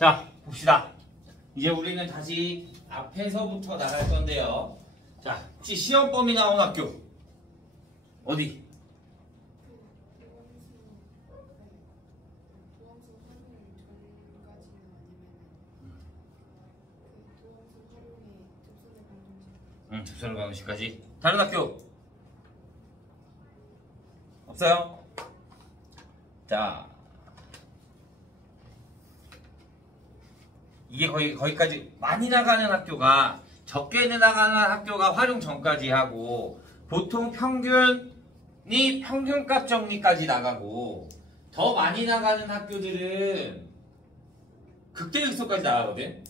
자, 봅시다. 이제 우리는 다시 앞에서부터 나갈 건데요. 자, 혹시 시험 범위 나온 학교 어디? 특수활용 강의실까지. 다른 학교 없어요? 자, 이게 거기까지 많이 나가는 학교가, 적게 나가는 학교가 활용 전까지 하고, 보통 평균이 평균값 정리까지 나가고, 더 많이 나가는 학교들은 극대극소까지 나가거든.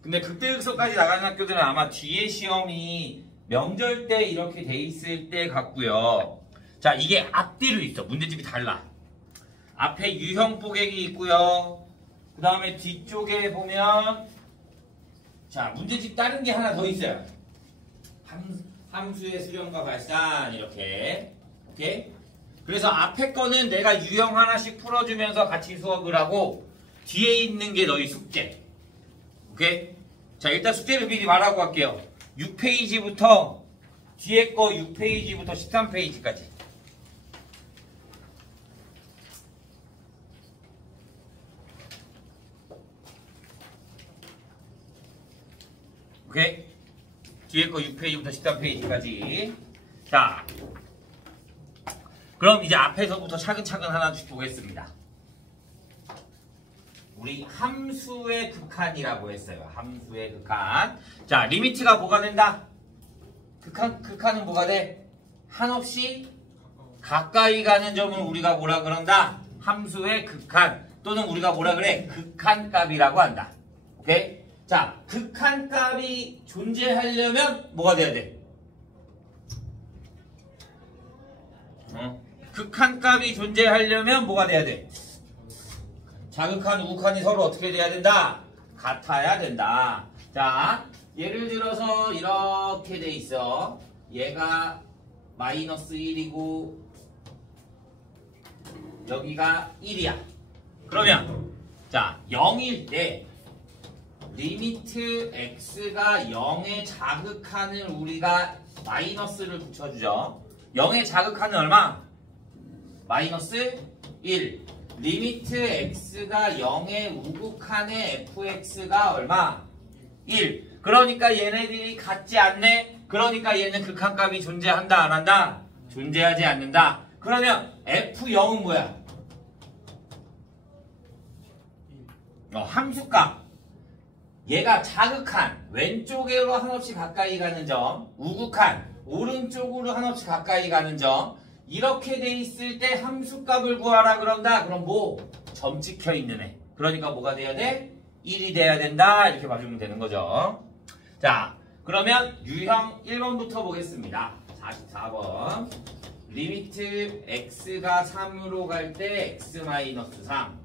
근데 극대극소까지 나가는 학교들은 아마 뒤에 시험이 명절 때 이렇게 돼 있을 때 같고요. 자, 이게 앞뒤로 있어. 문제집이 달라. 앞에 유형 뽀개기 있고요. 그 다음에 뒤쪽에 보면, 자, 문제집 다른 게 하나 더 있어요. 함수의 수렴과 발산, 이렇게. 오케이? 그래서 앞에 거는 내가 유형 하나씩 풀어주면서 같이 수업을 하고, 뒤에 있는 게 너희 숙제. 오케이? 자, 일단 숙제를 미리 말하고 갈게요. 6페이지부터, 뒤에 거 6페이지부터 13페이지까지. 오케이? 뒤에 거 6페이지부터 13페이지까지. 자, 그럼 이제 앞에서부터 차근차근 하나씩 보겠습니다. 우리 함수의 극한이라고 했어요. 함수의 극한. 자, 리미트가 뭐가 된다? 극한은 뭐가 돼? 한없이 가까이 가는 점은 우리가 뭐라 그런다? 함수의 극한. 또는 우리가 뭐라 그래? 극한값이라고 한다. 오케이? 자, 극한값이 존재하려면 뭐가 돼야 돼? 극한값이 존재하려면 뭐가 돼야 돼? 자극한, 우극한이 서로 어떻게 돼야 된다? 같아야 된다. 자, 예를 들어서 이렇게 돼 있어. 얘가 마이너스 1이고 여기가 1이야. 그러면 자, 0일 때 리미트 x가 0의 자극한을 우리가 마이너스를 붙여주죠. 0의 자극한은 얼마? 마이너스 1. 리미트 x가 0의 우극한의 fx가 얼마? 1. 그러니까 얘네들이 같지 않네? 그러니까 얘는 극한값이 존재한다, 안 한다? 존재하지 않는다. 그러면 f0은 뭐야? 함수값. 얘가 자극한, 왼쪽으로 한없이 가까이 가는 점, 우극한, 오른쪽으로 한없이 가까이 가는 점, 이렇게 돼 있을 때 함수값을 구하라 그런다. 그럼 뭐? 점 찍혀 있는 애. 그러니까 뭐가 돼야 돼? 1이 돼야 된다. 이렇게 봐주면 되는 거죠. 자, 그러면 유형 1번부터 보겠습니다. 44번. 리미트 x가 3으로 갈 때 x-3.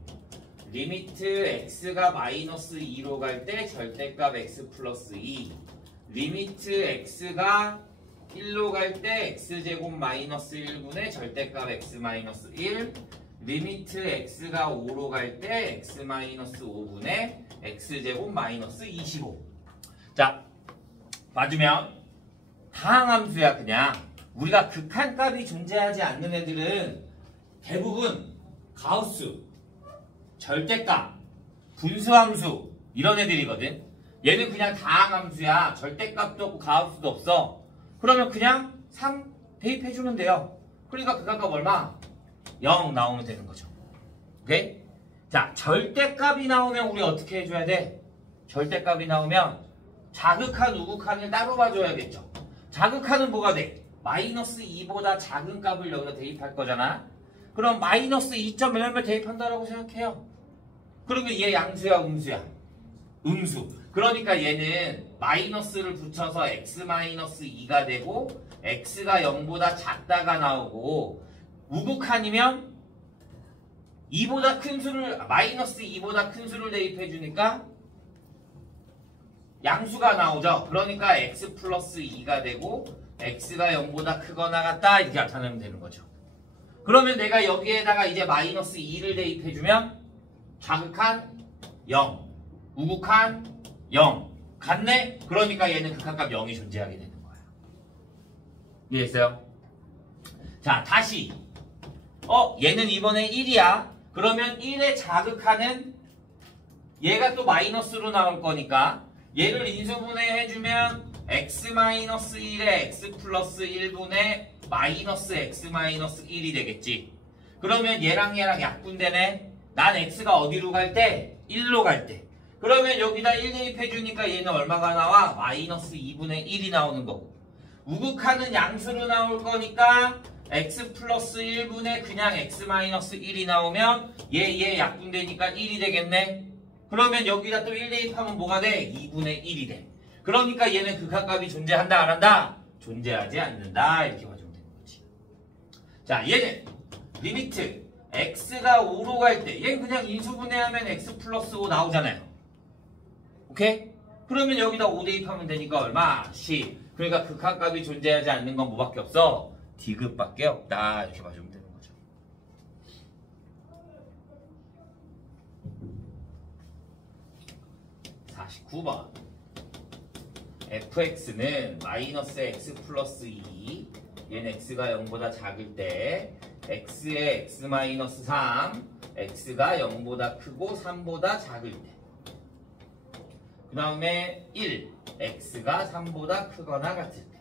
리미트 x가 마이너스 2로 갈 때 절대값 x 플러스 2. 리미트 x가 1로 갈 때 x제곱 마이너스 1분의 절대값 x 마이너스 1. 리미트 x가 5로 갈 때 x 마이너스 5분의 x제곱 마이너스 25. 자, 맞으면 다항함수야. 그냥 우리가 극한값이 존재하지 않는 애들은 대부분 가우스, 절대값, 분수함수 이런 애들이거든. 얘는 그냥 다항함수야. 절대값도 없고 가우스도 없어. 그러면 그냥 3 대입해주면 돼요. 그러니까 극한값 얼마? 0 나오면 되는 거죠. 오케이? 자, 절대값이 나오면 우리 어떻게 해줘야 돼? 절대값이 나오면 자극한, 우극한을 따로 봐줘야겠죠. 자극한은 뭐가 돼? 마이너스 2보다 작은 값을 여기다 대입할 거잖아. 그럼 마이너스 2점 몇몇 대입한다라고 생각해요. 그러면 얘 양수야, 음수야? 음수. 그러니까 얘는 마이너스를 붙여서 x-2가 되고 x가 0보다 작다가 나오고, 우극한이면 2보다 큰 수를, 마이너스 2보다 큰 수를 대입해 주니까 양수가 나오죠. 그러니까 x 플러스 2가 되고 x가 0보다 크거나 같다 이렇게 나타내면 되는 거죠. 그러면 내가 여기에다가 이제 마이너스 2를 대입해 주면 자극한 0, 우극한 0. 같네? 그러니까 얘는 극한값 0이 존재하게 되는 거야. 이해했어요? 자, 다시. 얘는 이번에 1이야. 그러면 1의 자극하는 얘가 또 마이너스로 나올 거니까 얘를 인수분해 해주면 x-1의 x 플러스 1분의 마이너스 x-1이 되겠지. 그러면 얘랑 약분되네. 난 x가 어디로 갈 때? 1로 갈 때. 그러면 여기다 1 대입해주니까 얘는 얼마가 나와? 마이너스 2분의 1이 나오는 거고. 우극하는 양수로 나올 거니까 x 플러스 1분의 그냥 x-1이 나오면 얘 약분되니까 1이 되겠네. 그러면 여기다 또 1 대입하면 뭐가 돼? 2분의 1이 돼. 그러니까 얘는 극한값이 존재한다 안 한다? 존재하지 않는다. 이렇게 봐주면 되는 거지. 자, 얘는 리미트 x가 5로 갈 때 얘는 그냥 인수분해하면 x 플러스 5 나오잖아요. 오케이? 그러면 여기다 5 대입하면 되니까 얼마? 10. 그러니까 극한값이 존재하지 않는 건 뭐밖에 없어? D급밖에 없다. 이렇게 봐주면 되는 거죠. (49번) fx는 마이너스 x 플러스 2 얘는 x가 0보다 작을 때 x의 x 마이너스 3 x가 0보다 크고 3보다 작을 때 그 다음에 1 x가 3보다 크거나 같을 때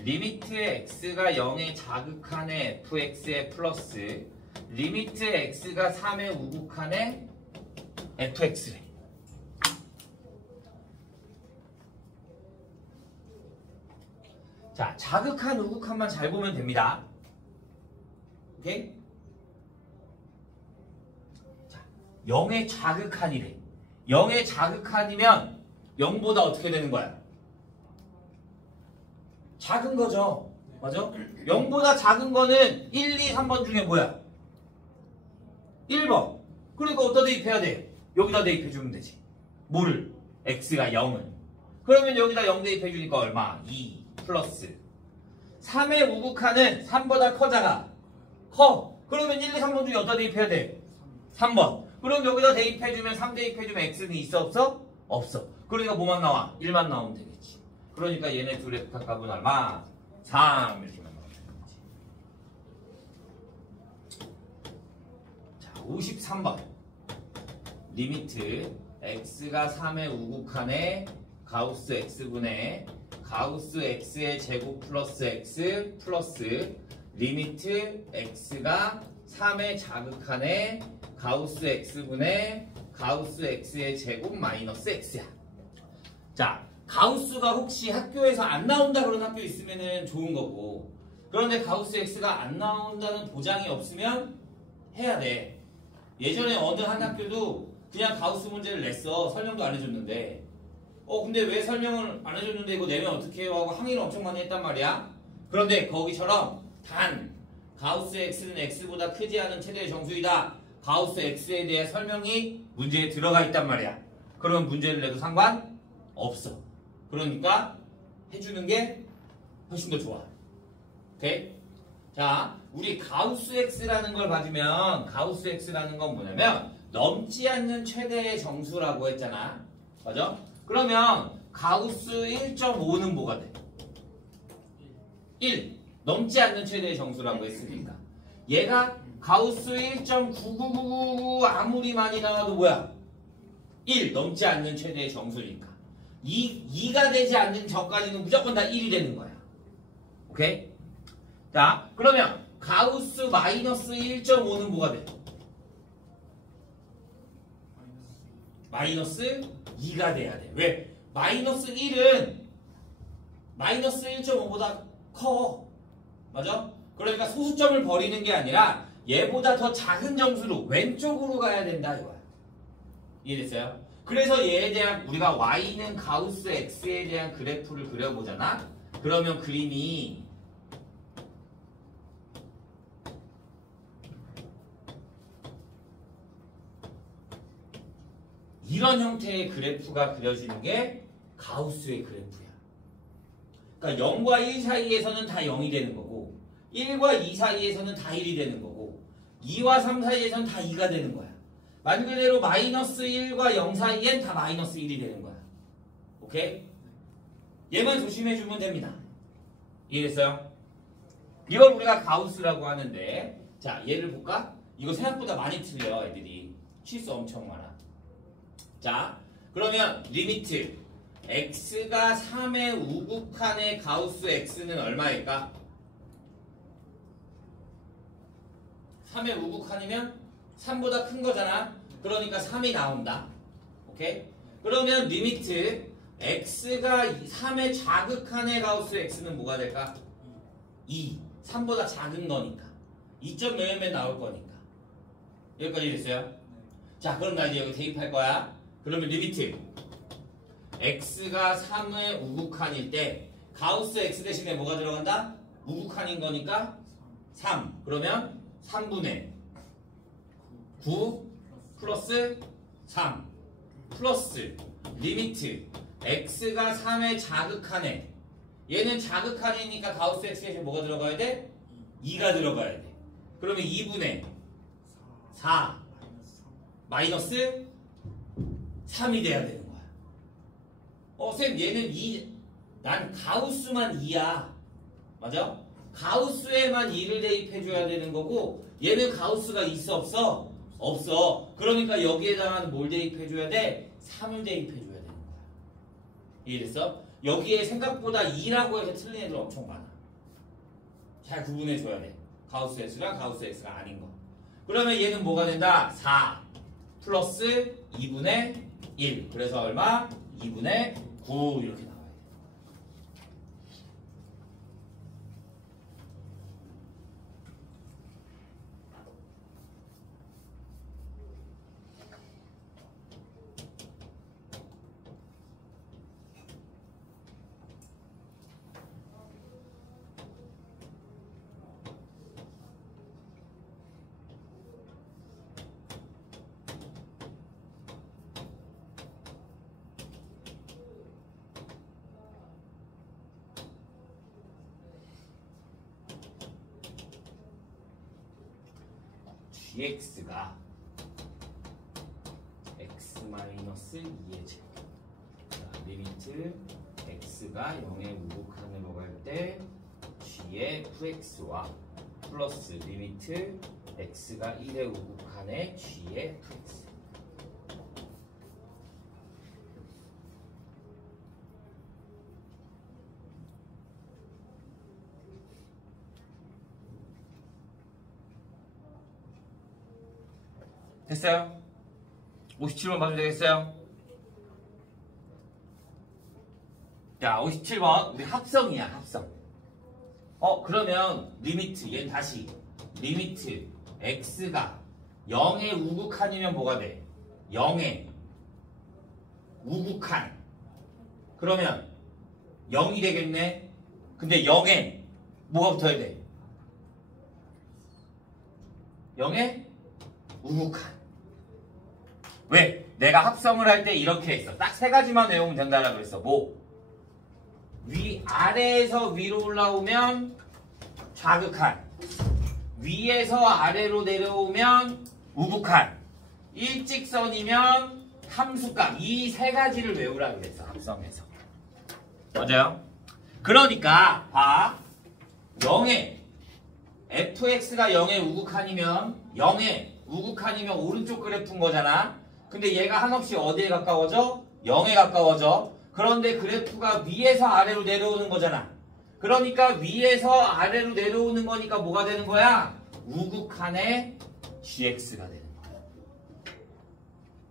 리미트 x가 0에 자극한의 fx의 플러스 리미트 x가 3의 우극한의 fx래. 자, 자극한 우극한만 잘 보면 됩니다. 오케이? 자, 0의 자극한이래. 0의 자극한이면 0보다 어떻게 되는 거야? 작은 거죠. 맞아? 0보다 작은 거는 1, 2, 3번 중에 뭐야? 1번. 그러니까 어디다 대입해야 돼? 여기다 대입해주면 되지. 뭐를? x가 0을. 그러면 여기다 0 대입해주니까 얼마? 2 플러스 3의 우극한은 3보다 커? 그러면 1, 2, 3번 중에 어디다 대입해야 돼? 3번. 그럼 여기다 대입해주면 3 대입해주면 x는 있어 없어? 없어. 그러니까 뭐만 나와? 1만 나오면 되겠지. 그러니까 얘네 둘의 극한값은 얼마? 3 이렇게만 나오면 되는 거지. 자, 53번 리미트 x가 3의 우극한에 가우스 x분의 가우스 x의 제곱 플러스 x 플러스 리미트 x가 3의 자극한에 가우스 x분의 가우스 x의 제곱 마이너스 x야. 자, 가우스가 혹시 학교에서 안 나온다 그런 학교 있으면 좋은 거고, 그런데 가우스 x가 안 나온다는 보장이 없으면 해야 돼. 예전에 어느 한 학교도 그냥 가우스 문제를 냈어. 설명도 안 해줬는데 근데 왜 설명을 안 해줬는데 이거 내면 어떻게 해요? 하고 항의를 엄청 많이 했단 말이야. 그런데 거기처럼 단 가우스 x는 x보다 크지 않은 최대의 정수이다. 가우스 x에 대해 설명이 문제에 들어가 있단 말이야. 그러면 문제를 내도 상관없어. 그러니까 해주는 게 훨씬 더 좋아. 오케이? 자, 우리 가우스 x라는 걸 봐주면 가우스 x라는 건 뭐냐면 넘지 않는 최대의 정수라고 했잖아. 맞아? 그러면 가우스 1.5는 뭐가 돼? 1. 넘지 않는 최대의 정수라고 했으니까 얘가 가우스 1.99999 아무리 많이 나와도 뭐야? 1. 넘지 않는 최대의 정수니까 2가 되지 않는 전까지는 무조건 다 1이 되는 거야. 오케이? 자, 그러면 가우스 마이너스 1.5는 뭐가 돼? 마이너스 2가 돼야 돼. 왜? 마이너스 1은 마이너스 1.5보다 커. 맞아? 그러니까 소수점을 버리는 게 아니라 얘보다 더 작은 정수로 왼쪽으로 가야 된다 이거야. 이해됐어요? 그래서 얘에 대한 우리가 y는 가우스 x에 대한 그래프를 그려보잖아. 그러면 그림이 이런 형태의 그래프가 그려지는 게 가우스의 그래프야. 그러니까 0과 1 사이에서는 다 0이 되는 거고 1과 2 사이에서는 다 1이 되는 거고 2와 3 사이에서는 다 2가 되는 거야. 말 그대로 마이너스 1과 0 사이엔 다 마이너스 1이 되는 거야. 오케이? 얘만 조심해주면 됩니다. 이해됐어요? 이걸 우리가 가우스라고 하는데, 자, 얘를 볼까? 이거 생각보다 많이 틀려, 애들이. 실수 엄청 많아. 자, 그러면 리미트 x가 3의 우극한의 가우스 x는 얼마일까? 3의 우극한이면 3보다 큰 거잖아. 그러니까 3이 나온다. 오케이? 그러면 리미트 x가 3의 자극한의 가우스 x는 뭐가 될까? 2. 3보다 작은 거니까. 2점 몇몇 나올 거니까. 여기까지 됐어요? 자, 그럼 나 이제 여기 대입할 거야. 그러면 리미트 x가 3의 우극한일 때 가우스 x 대신에 뭐가 들어간다? 우극한인 거니까 3. 그러면 3분의 9 플러스 3 플러스 리미트 x가 3의 자극한에 얘는 자극한이니까 가우스 x 대신에 뭐가 들어가야 돼? 2가 들어가야 돼. 그러면 2분의 4 마이너스 3이 돼야 되는 거야. 쌤 얘는 난 가우스만 2야. 맞아? 가우스에만 2를 대입해줘야 되는 거고 얘는 가우스가 있어 없어? 없어. 그러니까 여기에다가는 뭘 대입해줘야 돼? 3을 대입해줘야 되는 거야. 이해됐어? 여기에 생각보다 2라고 해서 틀린 애들 엄청 많아. 잘 구분해줘야 돼. 가우스 x랑 가우스 x가 아닌 거. 그러면 얘는 뭐가 된다? 4 플러스 2분의 1. 그래서 얼마? 2분의 9 이렇게 나와요. gx가 x-2의 제곱. 자, 리미트 x가 0의 우극한으로 갈 때 g의 fx와 플러스 리미트 x가 1의 우극한에 g의 fx. 됐어요? 57번 봐도 되겠어요? 자, 57번 우리 합성이야, 합성. 그러면 리미트, 얘는 다시 리미트 x가 0의 우극한이면 뭐가 돼? 0의 우극한. 그러면 0이 되겠네? 근데 0에 뭐가 붙어야 돼? 0의 우극한. 왜? 내가 합성을 할 때 이렇게 했어. 딱 세 가지만 외우면 된다라고 그랬어. 뭐? 아래에서 위로 올라오면 자극한. 위에서 아래로 내려오면 우극한. 일직선이면 함수값. 이 세 가지를 외우라고 그랬어. 합성해서. 맞아요? 그러니까 봐. 0에 fx가 0의 우극한이면 0의 우극한이면 오른쪽 그래프인 거잖아. 근데 얘가 한없이 어디에 가까워져? 0에 가까워져. 그런데 그래프가 위에서 아래로 내려오는 거잖아. 그러니까 위에서 아래로 내려오는 거니까 뭐가 되는 거야? 우극한의 gx가 되는 거야.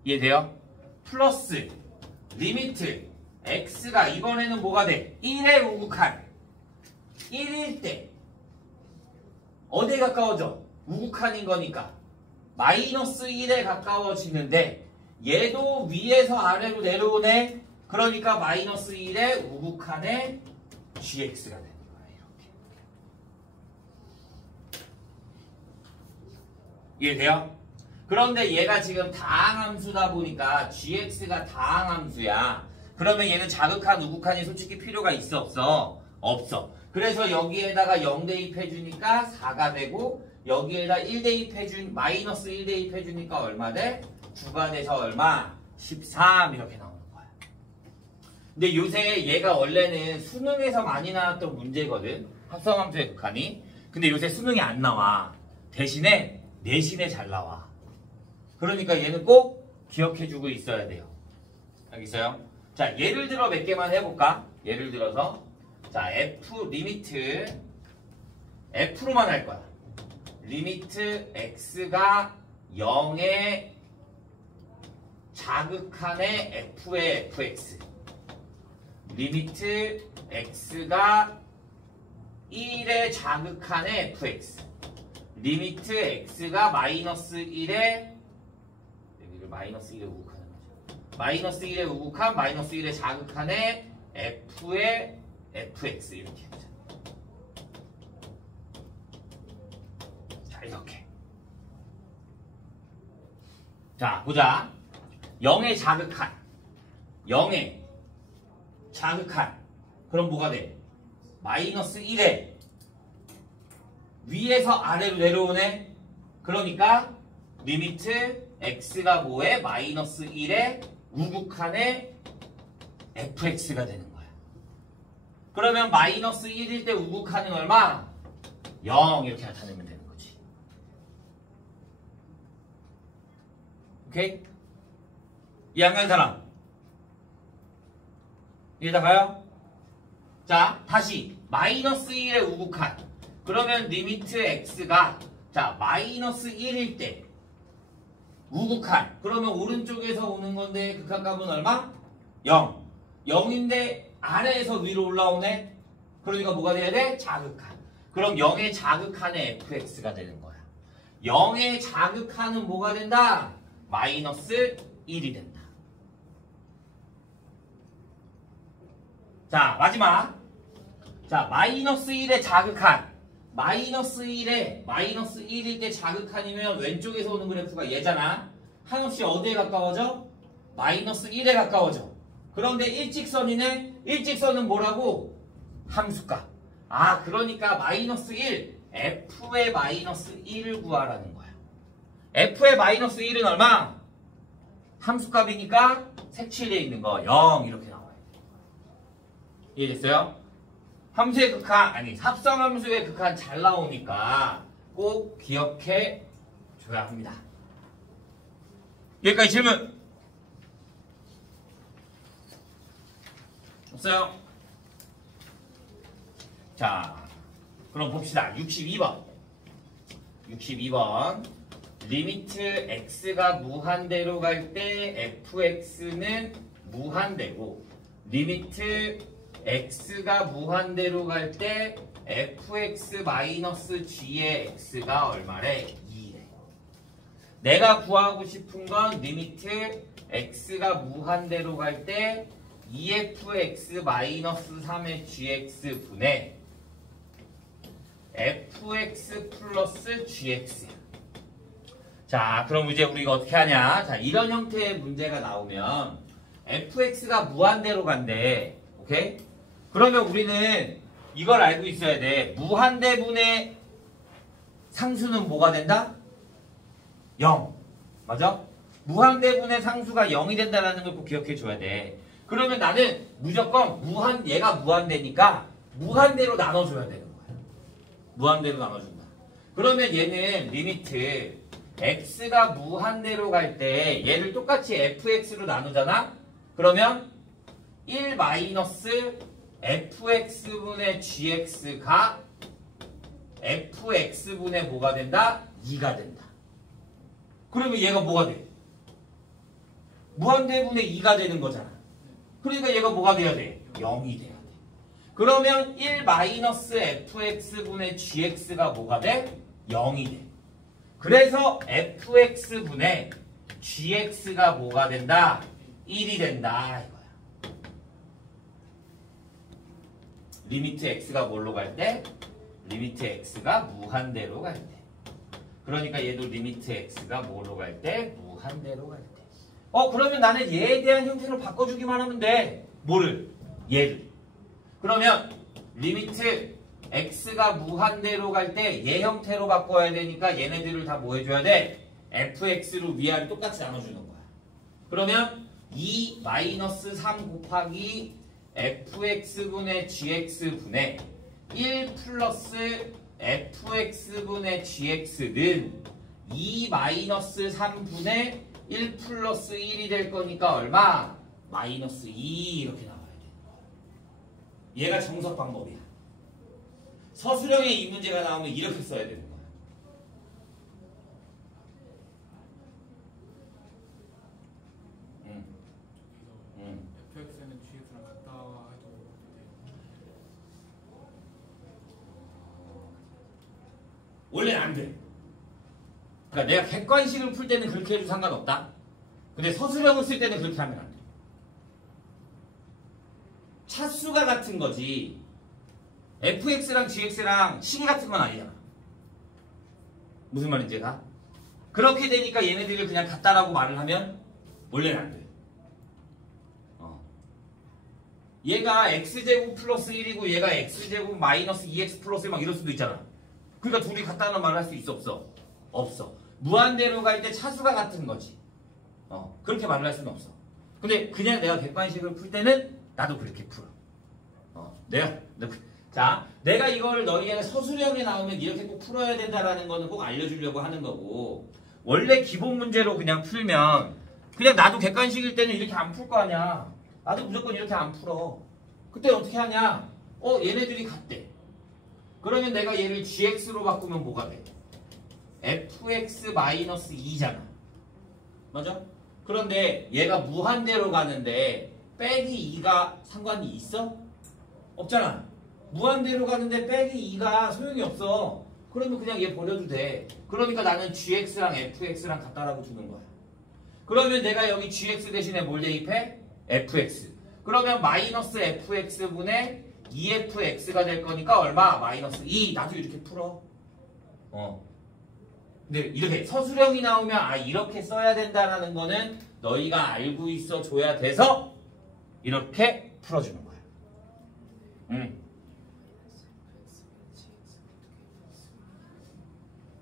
이해돼요? 플러스 리미트 x가 이번에는 뭐가 돼? 1의 우극한. 1일 때 어디에 가까워져? 우극한인 거니까 마이너스 1에 가까워지는데 얘도 위에서 아래로 내려오네. 그러니까 마이너스 1의 우극한의 gx가 되는 거야. 이렇게. 이해돼요? 그런데 얘가 지금 다항함수다 보니까 gx가 다항함수야. 그러면 얘는 자극한 우극한이 솔직히 필요가 있어 없어? 없어. 그래서 여기에다가 0 대입해주니까 4가 되고 여기에다 1 대입해준 마이너스 1 대입해주니까 얼마 돼? 9가 돼서 얼마? 13 이렇게 나오는 거야. 근데 요새 얘가 원래는 수능에서 많이 나왔던 문제거든. 합성함수의 극한이. 근데 요새 수능이 안 나와. 대신에 내신에 잘 나와. 그러니까 얘는 꼭 기억해주고 있어야 돼요. 알겠어요? 자, 예를 들어 몇 개만 해볼까? 예를 들어서 자, f 리미트 f로만 할 거야. 리미트 x가 0에 자극한의 f의 fx. 리미트 x가 1에 자극한의 fx. 리미트 x가 마이너스 1에 여기를 마이너스 1에 우극하는 거죠. 마이너스 1에 우극한 마이너스 1에 자극한의 f의 fx 이렇게 하자. 자, 이렇게. 자, 보자. 0에 자극한. 0에 자극한. 그럼 뭐가 돼? 마이너스 1에 위에서 아래로 내려오네. 그러니까 리미트 x가 뭐에? 마이너스 1에 우극한의 fx가 되는 거야. 그러면 마이너스 1일 때 우극한은 얼마? 0 이렇게 나타내면 되는 거지. 오케이? 이해한 사람? 이해다 가요? 자, 다시 마이너스 1에 우극한. 그러면 리미트 x가 자 마이너스 1일 때 우극한. 그러면 오른쪽에서 오는 건데 극한값은 얼마? 0. 0인데 아래에서 위로 올라오네. 그러니까 뭐가 돼야 돼? 자극한. 그럼 0의 자극한의 fx가 되는 거야. 0의 자극한은 뭐가 된다? 마이너스 1이 된다. 자, 마지막. 자, 마이너스 1의 자극한. 마이너스 1일 때 자극한이면 왼쪽에서 오는 그래프가 얘잖아. 한없이 어디에 가까워져? 마이너스 1에 가까워져. 그런데 일직선이네? 일직선은 뭐라고? 함수값. 아, 그러니까 마이너스 1, f의 마이너스 1을 구하라는 거야. f의 마이너스 1은 얼마? 함수값이니까 색칠되어 있는 거 0 이렇게 나와요. 이해됐어요? 함수의 극한, 아니 합성함수의 극한 잘 나오니까 꼭 기억해 줘야 합니다. 여기까지 질문 없어요? 자, 그럼 봅시다. 62번 리미트 x가 무한대로 갈 때 fx는 무한대고 리미트 x가 무한대로 갈 때 fx-g의 x가 얼마래? 2래. 내가 구하고 싶은 건 리미트 x가 무한대로 갈 때 2fx-3의 gx분의 fx 플러스 gx야. 자, 그럼 이제 우리가 어떻게 하냐? 자, 이런 형태의 문제가 나오면 fx가 무한대로 간대. 오케이? 그러면 우리는 이걸 알고 있어야 돼. 무한대분의 상수는 뭐가 된다? 0. 맞아? 무한대분의 상수가 0이 된다는 걸 꼭 기억해 줘야 돼. 그러면 나는 무조건 얘가 무한대니까 무한대로 나눠줘야 되는 거야. 무한대로 나눠준다. 그러면 얘는 리미트 x가 무한대로 갈 때 얘를 똑같이 fx로 나누잖아? 그러면 1 마이너스 fx분의 gx가 fx분의 뭐가 된다? 2가 된다. 그러면 얘가 뭐가 돼? 무한대분의 2가 되는 거잖아. 그러니까 얘가 뭐가 돼야 돼? 0이 돼야 돼. 그러면 1 마이너스 fx분의 gx가 뭐가 돼? 0이 돼. 그래서 fx분의 gx가 뭐가 된다? 1이 된다. 리미트 x가 뭘로 갈 때? 리미트 x가 무한대로 갈 때. 그러니까 얘도 리미트 x가 뭘로 갈 때? 무한대로 갈 때. 그러면 나는 얘에 대한 형태로 바꿔주기만 하면 돼. 뭐를? 얘를. 그러면 리미트 x가 무한대로 갈 때 얘 형태로 바꿔야 되니까 얘네들을 다 뭐 해줘야 돼? fx로 위아래 똑같이 나눠주는 거야. 그러면 2-3 곱하기 fx분의 gx분의 1 플러스 fx분의 gx는 2-3분의 1 플러스 1이 될 거니까 얼마? 마이너스 2 이렇게 나와야 돼. 얘가 정석 방법이야. 서술형에 이 문제가 나오면 이렇게 써야 되는 거야. fx는 gx랑 같다 해도 원래는 안 돼. 그러니까 내가 객관식을 풀 때는 그렇게 해도 상관없다. 근데 서술형을 쓸 때는 그렇게 하면 안 돼. 차수가 같은 거지. fx랑 gx랑 식이 같은 건 아니잖아. 무슨 말인지가? 그렇게 되니까 얘네들을 그냥 같다라고 말을 하면 원래는 안 돼. 얘가 x제곱 플러스 1이고 얘가 x제곱 마이너스 2x 플러스 1 막 이럴 수도 있잖아. 그러니까 둘이 같다는 말을 할 수 있어 없어? 없어. 무한대로 갈 때 차수가 같은 거지. 그렇게 말을 할 수는 없어. 근데 그냥 내가 객관식을 풀 때는 나도 그렇게 풀어. 내가 이걸 너희에게 서술형에 나오면 이렇게 꼭 풀어야 된다라는 거는 꼭 알려주려고 하는 거고, 원래 기본 문제로 그냥 풀면 그냥 나도 객관식일 때는 이렇게 안 풀 거 아니야. 나도 무조건 이렇게 안 풀어. 그때 어떻게 하냐? 얘네들이 같대. 그러면 내가 얘를 gx로 바꾸면 뭐가 돼? fx-2잖아. 맞아? 그런데 얘가 무한대로 가는데 빼기 2가 상관이 있어? 없잖아. 무한대로 가는데 빼기 2가 소용이 없어. 그러면 그냥 얘 버려도 돼. 그러니까 나는 gx랑 fx랑 같다라고 두는 거야. 그러면 내가 여기 gx 대신에 뭘 대입해? fx. 그러면 마이너스 fx분의 2fx가 될 거니까 얼마? 마이너스 2. 나도 이렇게 풀어. 근데 이렇게 서술형이 나오면 이렇게 써야 된다라는 거는 너희가 알고 있어 줘야 돼서 이렇게 풀어주는 거야.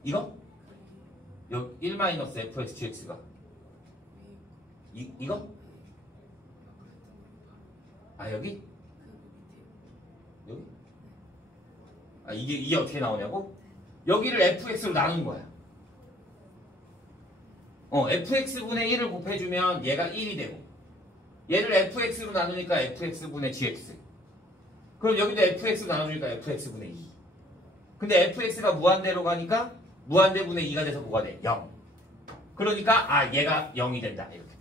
이거? 1-fx gx가 이거? 여기? 여기? 이게 어떻게 나오냐고? 여기를 fx로 나눈 거야. fx분의 1을 곱해주면 얘가 1이 되고, 얘를 fx로 나누니까 fx분의 gx. 그럼 여기도 fx로 나눠주니까 fx분의 2. 근데 fx가 무한대로 가니까 무한대분의 2가 돼서 뭐가 돼? 0. 그러니까 얘가 0이 된다. 이렇게.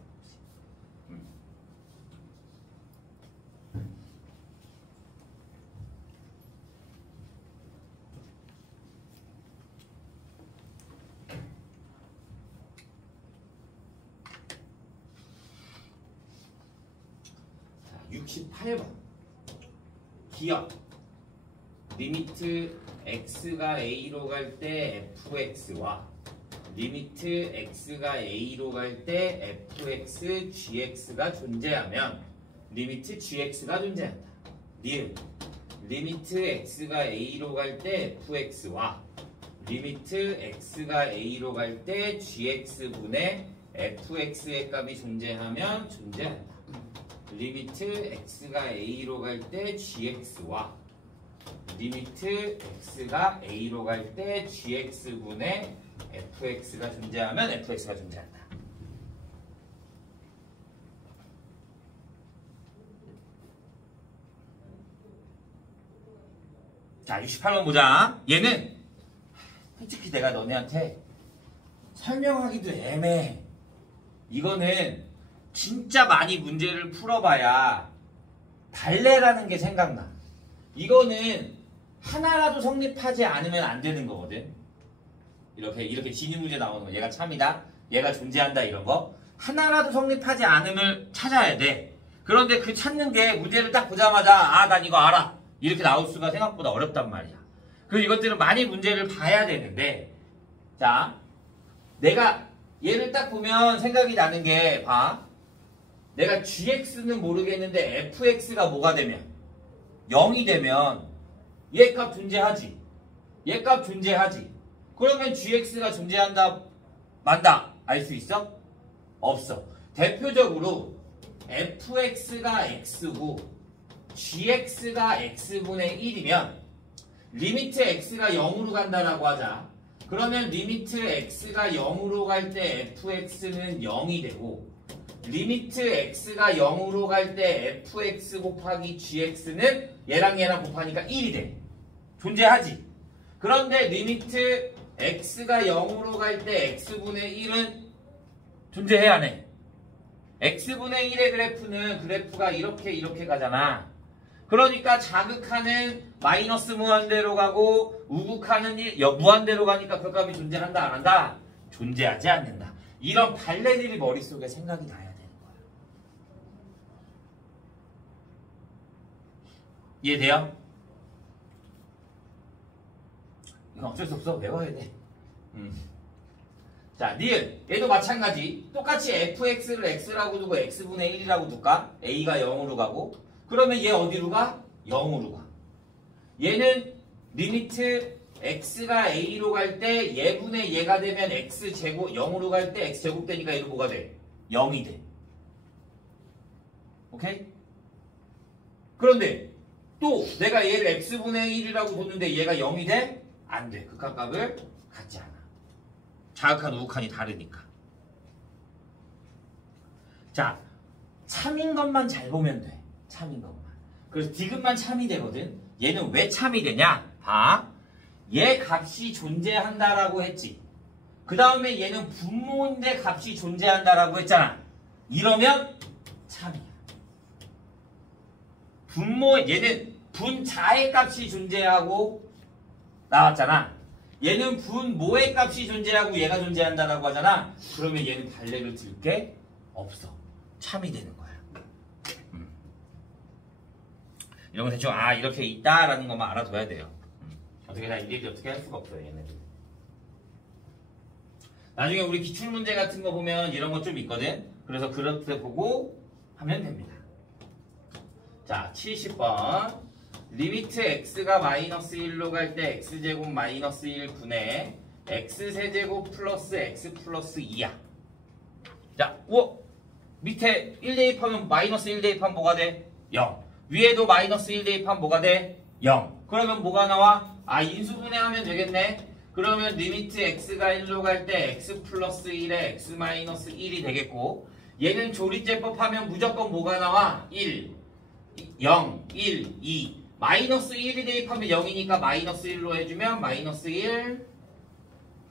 자, 68번. 기억. 리미트 x가 a로 갈 때 fx와 리미트 x가 a로 갈 때 fx gx가 존재하면 리미트 gx가 존재한다. 리미트 x가 a로 갈 때 fx와 리미트 x가 a로 갈 때 gx분의 fx의 값이 존재하면 존재한다. 리미트 x가 a로 갈 때 gx와 리미트 x가 a로 갈 때 gx분의 fx가 존재하면 fx가 존재한다. 자, 68번 보자. 얘는 솔직히 내가 너네한테 설명하기도 애매해. 이거는 진짜 많이 문제를 풀어봐야 달래라는 게 생각나. 이거는 하나라도 성립하지 않으면 안 되는 거거든. 이렇게 진위 문제 나오는 거. 얘가 참이다. 얘가 존재한다. 이런 거. 하나라도 성립하지 않음을 찾아야 돼. 그런데 그 찾는 게 문제를 딱 보자마자 난 이거 알아. 이렇게 나올 수가 생각보다 어렵단 말이야. 그리고 이것들은 많이 문제를 봐야 되는데, 자, 내가 얘를 딱 보면 생각이 나는 게, 봐. 내가 gx는 모르겠는데 fx가 뭐가 되면 0이 되면 얘 값 존재하지. 얘 값 존재하지. 그러면 gx가 존재한다, 만다. 알 수 있어? 없어. 대표적으로 fx가 x고 gx가 x분의 1이면 리미트 x가 0으로 간다라고 하자. 그러면 리미트 x가 0으로 갈 때 fx는 0이 되고 리미트 x가 0으로 갈 때 fx 곱하기 gx는 얘랑 얘랑 곱하니까 1이 돼. 존재하지. 그런데 리미트 x가 0으로 갈 때 x분의 1은 존재해야 안 해? x분의 1의 그래프가 이렇게 가잖아. 그러니까 자극하는 마이너스 무한대로 가고 우극하는 무한대로 가니까 그 값이 존재한다 안 한다? 존재하지 않는다. 이런 발레들이 머릿속에 생각이 나야 되는 거야. 이해돼요? 이건 어쩔 수 없어. 외워야 돼. 자, 니은. 얘도 마찬가지. 똑같이 fx를 x라고 두고 x분의 1이라고 둘까? a가 0으로 가고. 그러면 얘 어디로 가? 0으로 가. 얘는 리미트 x가 a로 갈 때 얘분의 얘가 되면 x제곱 0으로 갈 때 x제곱 되니까 얘는 뭐가 돼? 0이 돼. 오케이? 그런데 또 내가 얘를 x분의 1이라고 뒀는데 얘가 0이 돼? 안 돼. 극한값을 갖지 않아. 자극한 우극한이 다르니까. 자, 참인 것만 잘 보면 돼. 참인 것만. 그래서 디귿만 참이 되거든. 얘는 왜 참이 되냐? 봐. 얘 값이 존재한다라고 했지. 그 다음에 얘는 분모인데 값이 존재한다라고 했잖아. 이러면 참이야. 얘는 분자의 값이 존재하고 나왔잖아. 얘는 분모의 값이 존재하고 얘가 존재한다라고 하잖아. 그러면 얘는 발레를 들 게 없어. 참이 되는 거야. 이런 거 대충 이렇게 있다라는 것만 알아둬야 돼요. 어떻게 다 일일이 어떻게 할 수가 없어요, 얘네들. 나중에 우리 기출문제 같은 거 보면 이런 거 좀 있거든. 그래서 그럴 때 보고 하면 됩니다. 자, 70번. 리미트 x가 마이너스 1로 갈 때 x제곱 마이너스 1분의 x세제곱 플러스 x 플러스 2야. 자, 밑에 1 대입하면 마이너스 1 대입하면 뭐가 돼? 0. 위에도 마이너스 1 대입하면 뭐가 돼? 0. 그러면 뭐가 나와? 인수분해하면 되겠네. 그러면 리미트 x가 1로 갈 때 x 플러스 1에 x 마이너스 1이 되겠고, 얘는 조리제법 하면 무조건 뭐가 나와? 1, 0, 1, 2. 마이너스 1이 대입하면 0이니까 마이너스 1로 해주면 마이너스 1,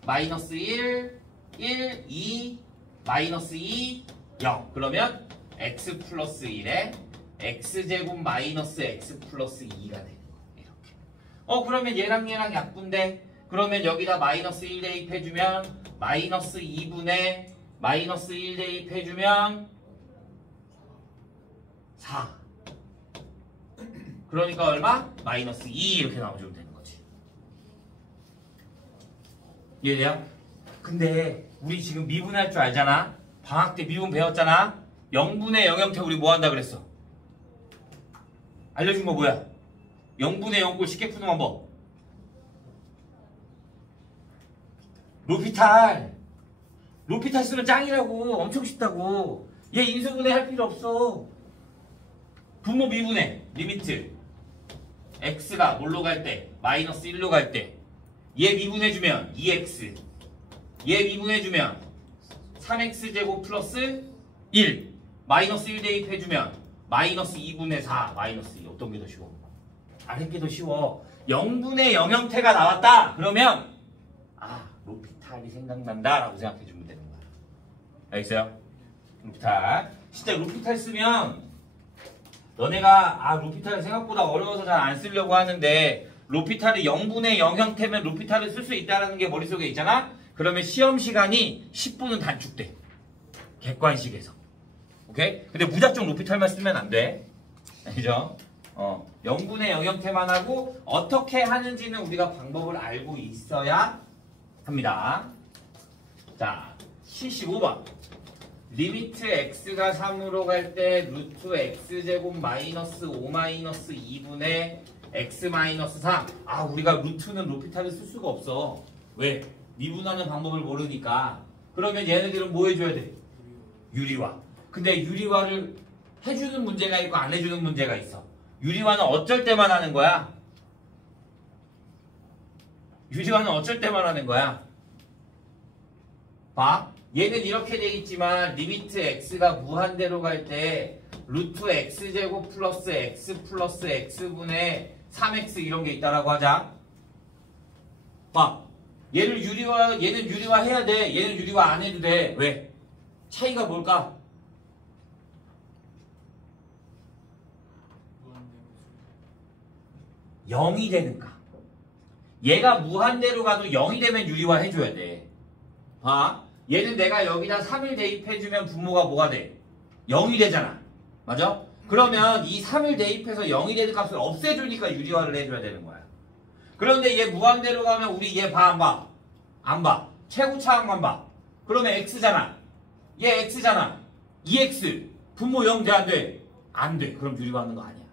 마이너스 1, 1, 2, 마이너스 2, 0. 그러면 x 플러스 1에 x제곱 마이너스 x 플러스 2가 되는 거예요. 이렇게. 그러면 얘랑 약분데, 그러면 여기다 마이너스 1 대입해주면 마이너스 2분의 마이너스 1 대입해주면 4. 그러니까 얼마? 마이너스 2 이렇게 나와주면 되는 거지. 이해돼요? 근데 우리 지금 미분할 줄 알잖아? 방학 때 미분 배웠잖아? 0분의 0형태 우리 뭐 한다 그랬어? 알려준 거 뭐야? 0분의 0꼴 쉽게 푸는 방법. 로피탈. 로피탈 쓰면 짱이라고. 엄청 쉽다고. 얘 인수분해 할 필요 없어. 분모 미분해. 리미트. x가 뭘로 갈 때? 마이너스 1로 갈 때. 얘 미분해주면 2x. 얘 미분해주면 3x제곱 플러스 1. 마이너스 1 대입해주면 마이너스 2분의 4. 마이너스 2. 어떤 게 더 쉬워? 다른 게 더 쉬워. 0분의 0 형태가 나왔다. 그러면 로피탈이 생각난다 라고 생각해주면 되는 거야. 알겠어요? 로피탈. 진짜 로피탈 쓰면 너네가 로피탈이 생각보다 어려워서 잘 안 쓰려고 하는데, 로피탈이 0분의 0 형태면 로피탈을 쓸 수 있다는 게 머릿속에 있잖아? 그러면 시험 시간이 10분은 단축돼. 객관식에서. 오케이? 근데 무작정 로피탈만 쓰면 안 돼. 알죠? 0분의 0 형태만 하고 어떻게 하는지는 우리가 방법을 알고 있어야 합니다. 자, 75번. 리미트 x가 3으로 갈 때 루트 x제곱 마이너스 5 마이너스 2분의 x 마이너스 3. 우리가 루트는 로피탈을 쓸 수가 없어. 왜? 미분하는 방법을 모르니까. 그러면 얘네들은 뭐 해줘야 돼? 유리화. 근데 유리화를 해주는 문제가 있고 안 해주는 문제가 있어. 유리화는 어쩔 때만 하는 거야? 유리화는 어쩔 때만 하는 거야? 봐. 얘는 이렇게 돼 있지만 리미트 x가 무한대로 갈 때 루트 x제곱 플러스 x 플러스 x분의 3x 이런 게 있다라고 하자. 봐. 얘는 유리화 해야 돼. 얘는 유리화 안 해도 돼. 왜? 차이가 뭘까? 무한대로 0이 되는가? 얘가 무한대로 가도 0이 되면 유리화 해줘야 돼. 봐. 얘는 내가 여기다 3을 대입해주면 분모가 뭐가 돼? 0이 되잖아. 맞아? 그러면 이 3을 대입해서 0이 되는 값을 없애주니까 유리화를 해줘야 되는 거야. 그런데 얘 무한대로 가면 우리 얘 봐, 안 봐? 안 봐. 최고차항만 봐. 그러면 x잖아. 얘 x잖아. 2x. 분모 0 돼, 안 돼? 안 돼. 그럼 유리화 하는 거 아니야.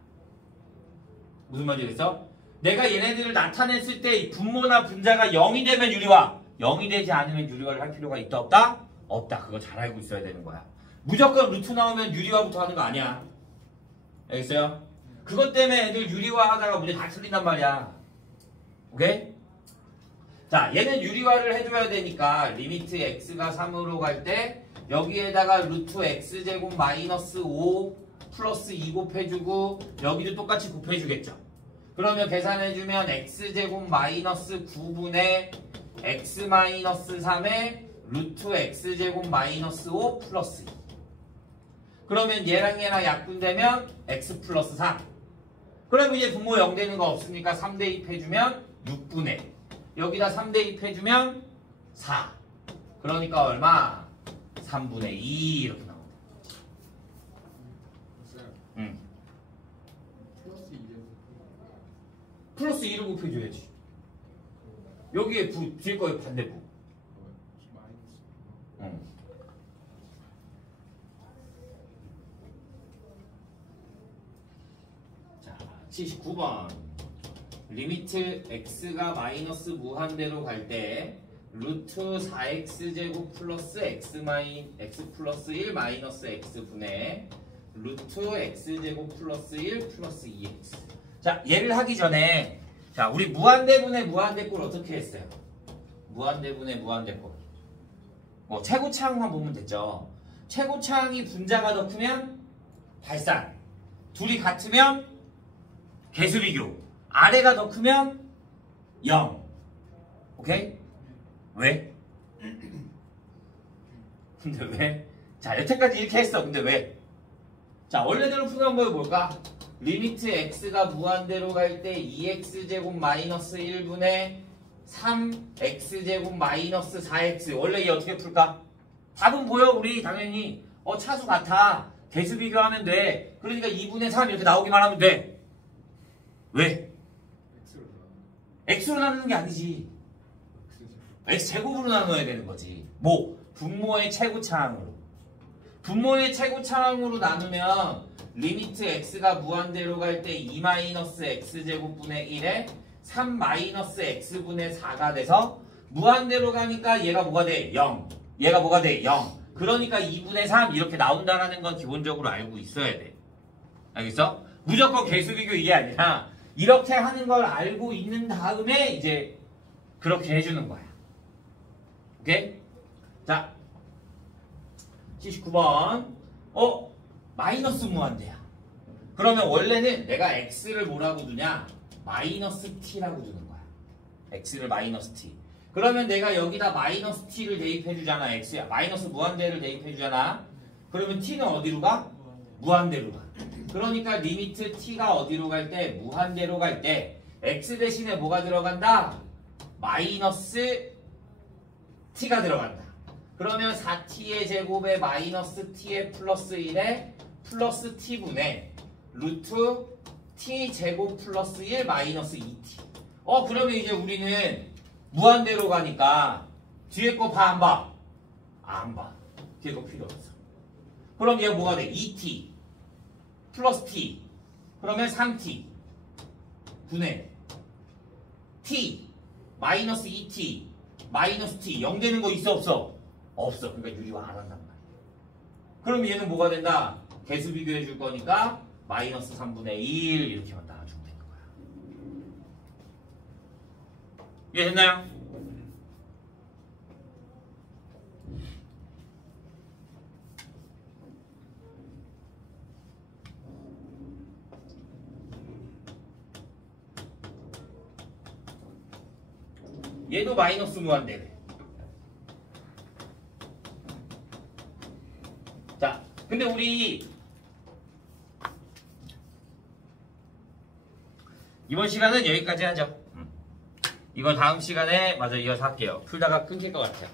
무슨 말이겠어? 내가 얘네들을 나타냈을 때 이 분모나 분자가 0이 되면 유리화. 0이 되지 않으면 유리화를 할 필요가 있다 없다? 없다. 그거 잘 알고 있어야 되는 거야. 무조건 루트 나오면 유리화부터 하는 거 아니야. 알겠어요? 그것 때문에 애들 유리화 하다가 문제 다 틀린단 말이야. 오케이? 자, 얘는 유리화를 해줘야 되니까 리미트 x가 3으로 갈 때 여기에다가 루트 x제곱 마이너스 5 플러스 2 곱해주고 여기도 똑같이 곱해주겠죠. 그러면 계산해주면 x제곱 마이너스 9분의 x 마이너스 3에 루트 x제곱 마이너스 5 플러스 2. 그러면 얘랑 약분되면 x 플러스 3. 그럼 이제 분모 0 되는 거 없으니까 3 대입해주면 6분의 여기다 3 대입해주면 4. 그러니까 얼마? 3분의 2 이렇게 나온다. 응. 플러스 2를 곱해줘야지. 여기에 뒤에 거에 반대부. 응. 자, 79번. 리미트 x가 마이너스 무한대로 갈 때 루트 4x제곱 플러스 x 플러스 1 마이너스 x분의 루트 x제곱 플러스 1 플러스 2x. 자, 얘를 하기 전에 자, 우리 무한대분의 무한대꼴 어떻게 했어요? 무한대분의 무한대꼴. 뭐 최고차항만 보면 됐죠. 최고차항이 분자가 더 크면 발산. 둘이 같으면 개수비교. 아래가 더 크면 0. 오케이? 왜? 근데 왜? 자, 여태까지 이렇게 했어. 근데 왜? 자, 원래대로 푸는 건 뭘까? 리미트 x가 무한대로 갈 때 2x제곱 마이너스 1분의 3x제곱 마이너스 4x. 원래 얘 어떻게 풀까? 답은 보여, 우리 당연히. 차수 같아. 개수 비교하면 돼. 그러니까 2분의 3 이렇게 나오기만 하면 돼. 왜? x로 나누는 게 아니지. x제곱으로 나눠야 되는 거지. 뭐? 분모의 최고차항으로. 분모의 최고차항으로 나누면 리미트 x가 무한대로 갈 때 2-x제곱분의 1에 3-x분의 4가 돼서 무한대로 가니까 얘가 뭐가 돼? 0. 얘가 뭐가 돼? 0. 그러니까 2분의 3 이렇게 나온다는 건 기본적으로 알고 있어야 돼. 알겠어? 무조건 개수비교 이게 아니라 이렇게 하는 걸 알고 있는 다음에 이제 그렇게 해주는 거야. 오케이? 자, 79번. 마이너스 무한대야. 그러면 원래는 내가 x를 뭐라고 두냐? 마이너스 t라고 두는 거야. x를 마이너스 t. 그러면 내가 여기다 마이너스 t를 대입해 주잖아. x야. 마이너스 무한대를 대입해 주잖아. 그러면 t는 어디로 가? 무한대로 가. 그러니까 리미트 t가 어디로 갈 때? 무한대로 갈 때 x 대신에 뭐가 들어간다? 마이너스 t가 들어간다. 그러면 4t의 제곱에 마이너스 t의 플러스 1에 플러스 t분의 루트 t 제곱 플러스 1 마이너스 2t. 그러면 이제 우리는 무한대로 가니까 뒤에 거 봐, 안 봐? 안 봐. 뒤에 거 필요 없어. 그럼 얘가 뭐가 돼? 2t 플러스 t. 그러면 3t 분의 t 마이너스 2t 마이너스 t 0 되는 거 있어 없어? 없어. 그러니까 유리화 안 한단 말이야. 그럼 얘는 뭐가 된다? 개수 비교해 줄 거니까 마이너스 3분의 1 이렇게만 나와주면 되는 거야. 이해됐나요? 얘도 마이너스 무한대래. 자, 근데 우리 이번 시간은 여기까지 하죠. 이건 다음 시간에 마저 이어서 할게요. 풀다가 끊길 것 같아요.